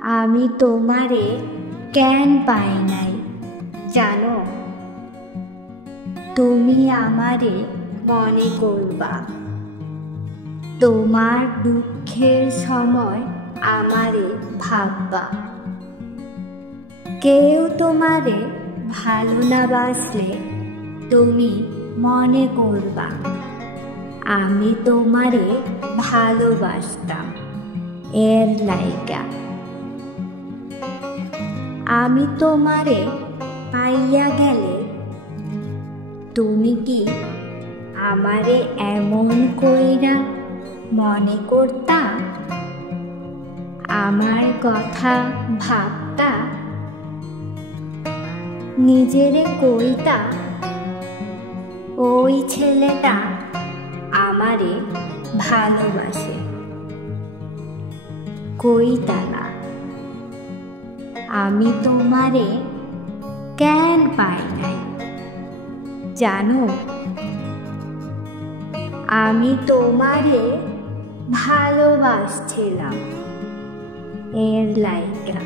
আমি তোমারে কেন পাই নাই জানো। তুমি আমারে মনে করবা, তোমার দুঃখের সময় আমারে ভাববা। কেউ তোমারে ভালো না বাসলে তুমি মনে করবা আমি তোমারে ভালোবাসতাম এর লাইগা। আমি তোমারে পাইয়া গেলে তুমি কি আমারে এমন কইরা মনে করতা, আমার কথা ভাবতা, নিজেরে কইতা ওই ছেলেটা আমারে ভালোবাসে। কইতা না। আমি তোমারে কেন পাই নাই জানো। আমি তোমারে ভালোবাসছিলাম এর লাইগা।